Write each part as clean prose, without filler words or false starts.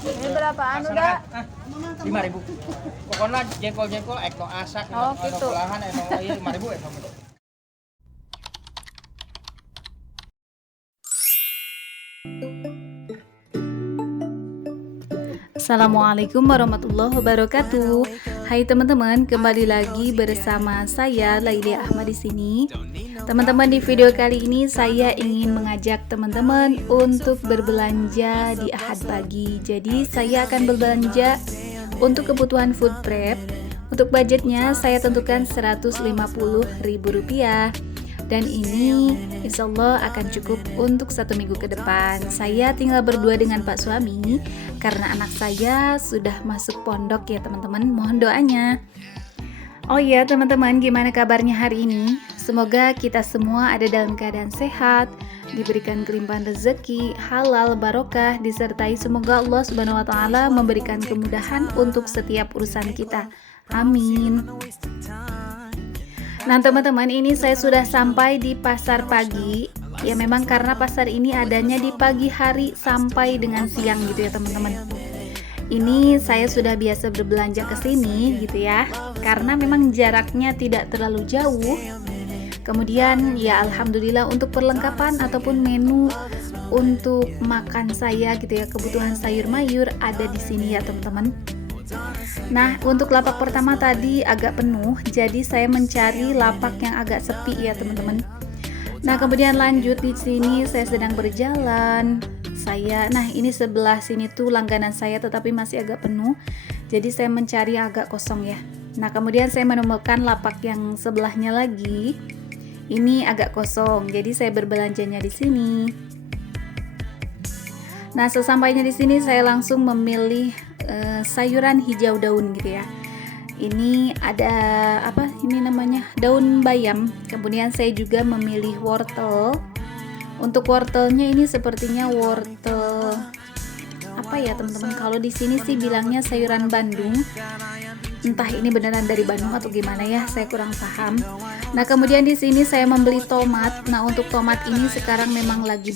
Ini berapaan udah? 5.000. Pokoknya jengkol-jengkol eko asak, Oh, eko gitu. pelahan, eko ieu 5.000 eko. Assalamualaikum warahmatullahi wabarakatuh. Hai teman-teman, kembali lagi bersama saya Laili Ahmad di sini. Teman-teman, di video kali ini saya ingin mengajak teman-teman untuk berbelanja di Ahad pagi. Jadi saya akan berbelanja untuk kebutuhan food prep. Untuk budgetnya saya tentukan Rp150.000. Dan ini insya Allah akan cukup untuk 1 minggu ke depan. Saya tinggal berdua dengan Pak suami karena anak saya sudah masuk pondok ya teman-teman. Mohon doanya. Oh iya teman-teman, gimana kabarnya hari ini? Semoga kita semua ada dalam keadaan sehat, diberikan kelimpahan rezeki, halal, barokah, disertai semoga Allah Subhanahu wa taala memberikan kemudahan untuk setiap urusan kita. Amin. Nah teman-teman, ini saya sudah sampai di pasar pagi. Ya memang karena pasar ini adanya di pagi hari sampai dengan siang gitu ya teman-teman. Ini saya sudah biasa berbelanja ke sini gitu ya. Karena memang jaraknya tidak terlalu jauh. Kemudian ya alhamdulillah untuk perlengkapan ataupun menu untuk makan saya gitu ya, kebutuhan sayur mayur ada di sini ya teman-teman. Nah, untuk lapak pertama tadi agak penuh, jadi saya mencari lapak yang agak sepi ya teman-teman. Nah, kemudian lanjut di sini saya sedang berjalan. Nah ini sebelah sini tuh langganan saya tetapi masih agak penuh. Jadi saya mencari agak kosong ya. Nah, kemudian saya menemukan lapak yang sebelahnya lagi. Ini agak kosong. Jadi saya berbelanjanya di sini. Nah, sesampainya di sini saya langsung memilih sayuran hijau daun gitu ya. Ini ada apa? Ini namanya daun bayam. Kemudian saya juga memilih wortel. Untuk wortelnya ini sepertinya wortel apa ya teman-teman? Kalau di sini sih bilangnya sayuran Bandung. Entah ini beneran dari Bandung atau gimana ya, saya kurang paham. Nah, kemudian di sini saya membeli tomat. Nah, untuk tomat ini sekarang memang lagi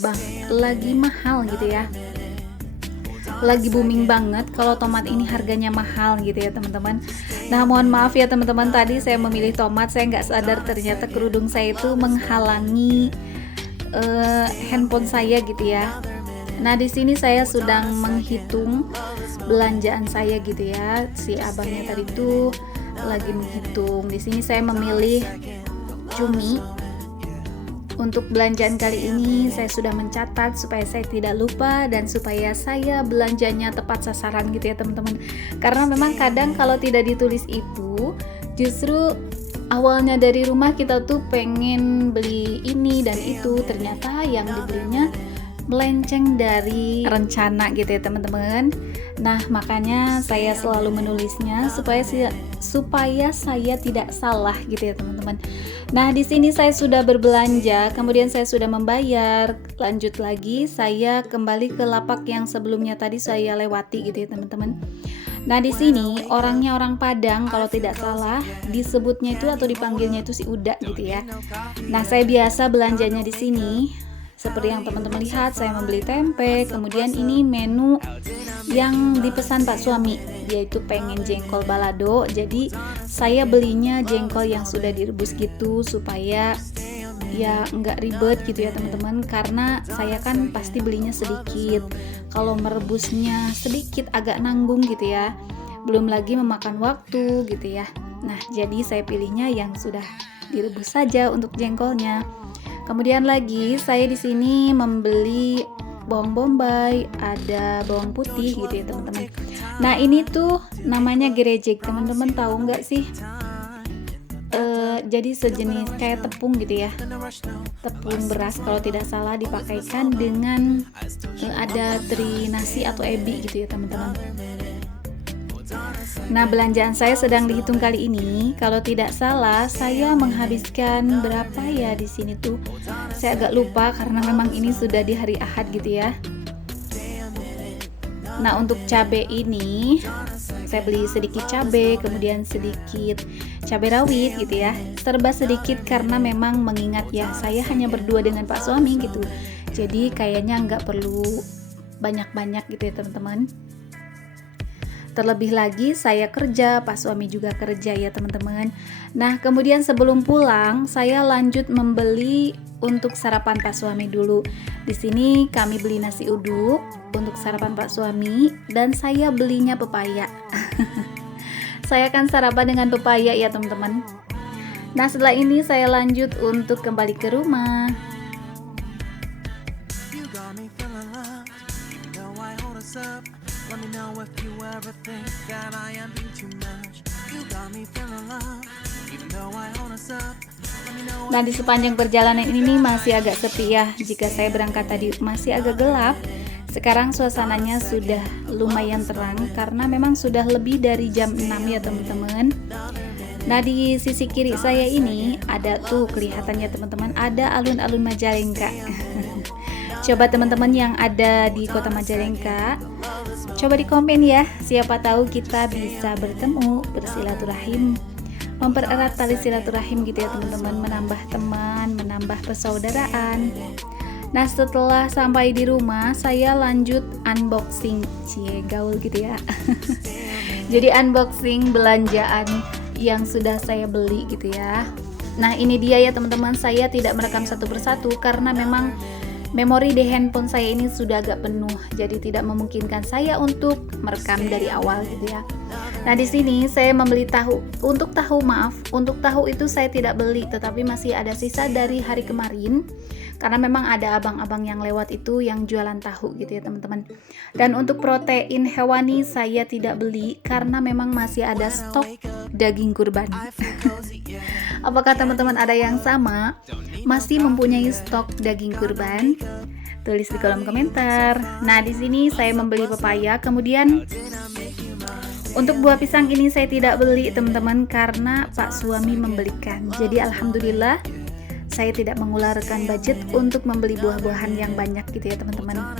mahal gitu ya. Lagi booming banget kalau tomat ini harganya mahal gitu ya teman-teman. Nah, mohon maaf ya teman-teman, tadi saya memilih tomat, saya nggak sadar ternyata kerudung saya itu menghalangi handphone saya gitu ya. Nah, di sini saya sedang menghitung belanjaan saya gitu ya. Si abangnya tadi tuh lagi menghitung. Di sini saya memilih cumi. Untuk belanjaan kali ini saya sudah mencatat supaya saya tidak lupa dan supaya saya belanjanya tepat sasaran gitu ya teman-teman. Karena memang kadang kalau tidak ditulis itu justru awalnya dari rumah kita tuh pengen beli ini dan itu, ternyata yang dibelinya melenceng dari rencana gitu ya teman-teman. Nah, makanya saya selalu menulisnya supaya saya tidak salah gitu ya teman-teman. Nah, di sini saya sudah berbelanja, kemudian saya sudah membayar. Lanjut lagi, saya kembali ke lapak yang sebelumnya tadi saya lewati gitu ya teman-teman. Nah, di sini orangnya orang Padang kalau tidak salah, disebutnya itu atau dipanggilnya itu si Uda gitu ya. Nah, saya biasa belanjanya di sini. Seperti yang teman-teman lihat, saya membeli tempe. Kemudian ini menu yang dipesan Pak suami, yaitu pengen jengkol balado. Jadi saya belinya jengkol yang sudah direbus gitu supaya ya nggak ribet gitu ya teman-teman. Karena saya kan pasti belinya sedikit. Kalau merebusnya sedikit agak nanggung gitu ya. Belum lagi memakan waktu gitu ya. Nah, jadi saya pilihnya yang sudah direbus saja untuk jengkolnya. Kemudian lagi saya di sini membeli bawang bombay, ada bawang putih gitu ya teman-teman. Nah, ini tuh namanya gerejek, teman-teman tahu nggak sih? Jadi sejenis kayak tepung gitu ya, tepung beras kalau tidak salah, dipakaikan dengan ada teri nasi atau ebi gitu ya teman-teman. Nah, belanjaan saya sedang dihitung kali ini. Kalau tidak salah, saya menghabiskan berapa ya di sini tuh? Saya agak lupa karena memang ini sudah di hari Ahad gitu ya. Nah, untuk cabai ini saya beli sedikit cabai, kemudian sedikit cabai rawit gitu ya. Serba sedikit karena memang mengingat ya saya hanya berdua dengan Pak suami gitu. Jadi kayaknya nggak perlu banyak-banyak gitu ya teman-teman. Terlebih lagi saya kerja, Pak suami juga kerja ya teman-teman. Nah, kemudian sebelum pulang saya lanjut membeli untuk sarapan Pak suami dulu. Di sini kami beli nasi uduk untuk sarapan Pak suami dan saya belinya pepaya. Saya akan sarapan dengan pepaya ya teman-teman. Nah, setelah ini saya lanjut untuk kembali ke rumah. Nah, di sepanjang perjalanan ini masih agak sepi ya. Jika saya berangkat tadi masih agak gelap, sekarang suasananya sudah lumayan terang karena memang sudah lebih dari jam 6 ya teman-teman. Nah, di sisi kiri saya ini ada tuh kelihatannya teman-teman, ada alun-alun Majalengka. Coba teman-teman yang ada di kota Majalengka, coba di komen ya, siapa tahu kita bisa bertemu, bersilaturahim, mempererat tali silaturahim gitu ya teman-teman, menambah teman, menambah persaudaraan. Nah, setelah sampai di rumah saya lanjut unboxing, gaul gitu ya. Jadi unboxing belanjaan yang sudah saya beli gitu ya. Nah, ini dia ya teman-teman, saya tidak merekam satu persatu karena memang memori di handphone saya ini sudah agak penuh, jadi tidak memungkinkan saya untuk merekam dari awal gitu ya. Nah, di sini saya membeli tahu. Untuk tahu itu saya tidak beli, tetapi masih ada sisa dari hari kemarin. Karena memang ada abang-abang yang lewat itu yang jualan tahu gitu ya teman-teman. Dan untuk protein hewani saya tidak beli karena memang masih ada stok daging kurban. Apakah teman-teman ada yang sama? Masih mempunyai stok daging kurban? Tulis di kolom komentar. Nah, di sini saya membeli pepaya, kemudian untuk buah pisang ini saya tidak beli teman-teman karena Pak suami membelikan. Jadi alhamdulillah saya tidak mengeluarkan budget untuk membeli buah-buahan yang banyak gitu ya teman-teman.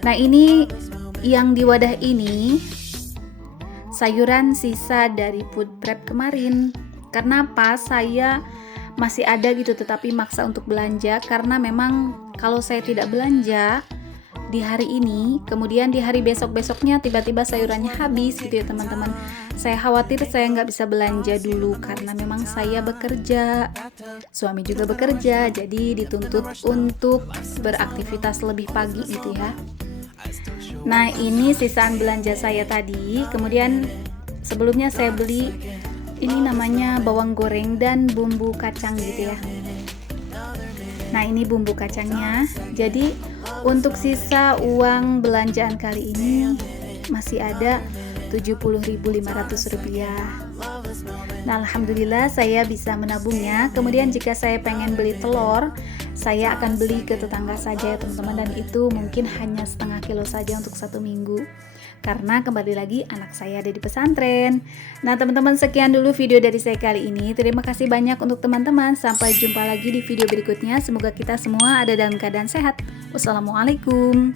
Nah, ini yang di wadah ini sayuran sisa dari food prep kemarin. Kenapa saya masih ada gitu tetapi maksa untuk belanja, karena memang kalau saya tidak belanja di hari ini, kemudian di hari besok-besoknya tiba-tiba sayurannya habis gitu ya teman-teman. Saya khawatir saya nggak bisa belanja dulu karena memang saya bekerja, suami juga bekerja, jadi dituntut untuk beraktivitas lebih pagi gitu ya. Nah, ini sisaan belanja saya tadi. Kemudian sebelumnya saya beli ini namanya bawang goreng dan bumbu kacang gitu ya. Nah, ini bumbu kacangnya. Jadi untuk sisa uang belanjaan kali ini masih ada Rp70.500. Nah, alhamdulillah saya bisa menabungnya. Kemudian jika saya pengen beli telur, saya akan beli ke tetangga saja ya teman-teman, dan itu mungkin hanya setengah kilo saja untuk 1 minggu. Karena kembali lagi anak saya ada di pesantren. Nah teman-teman, sekian dulu video dari saya kali ini. Terima kasih banyak untuk teman-teman. Sampai jumpa lagi di video berikutnya. Semoga kita semua ada dalam keadaan sehat. Wassalamualaikum.